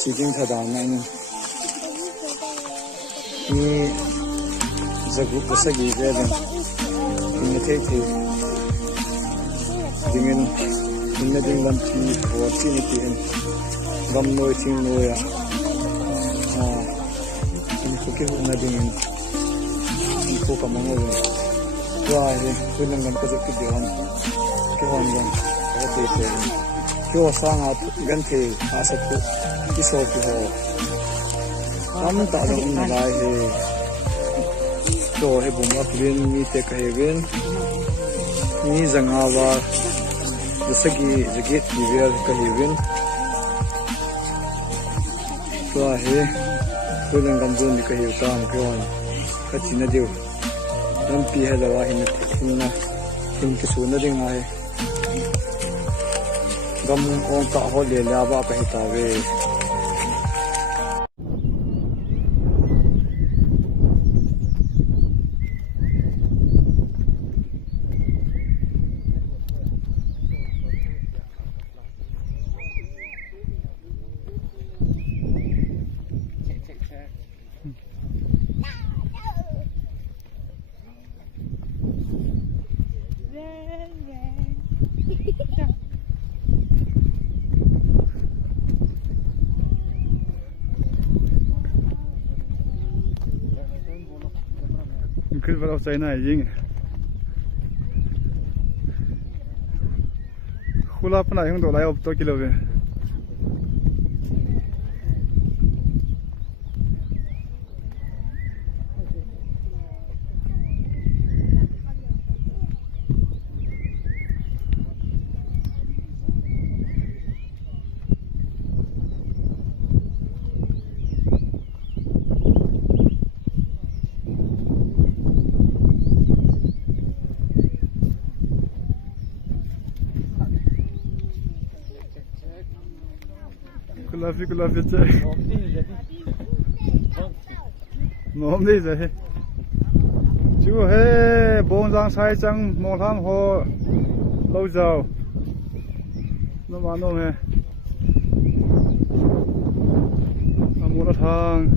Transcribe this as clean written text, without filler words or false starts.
西京特大那呢？你这个不是一个人，你可以去，你那边问题我听一听，咱们听诺呀，你不给我那边，你不干嘛我人，哇，你能干这个地方，地方人，我这边。जो सांगा गंथे आसत किसो की हो हम तारो उन्नाय है तो है बुंगा प्लेन मी ते कहेवेन ni zangawa जसकी जगेत की वेर कहेवेन तो है कुलन गंजोन नि कहियो काम केवन कचिना देव हम पी है लवा हिना हिन के सोना देंगा है गम ओं का हो ले लावा कहता वेขึ้นไปเราใส่หน้ายิงคุณรับขนาดของตัวไรอบตัวกิโลเมตรKulafi cek. Nom đi rồi. Chú he, bông rang sai chăng, mong tham hồ. lâu giàu nó mà nó nghe à muốn nó thang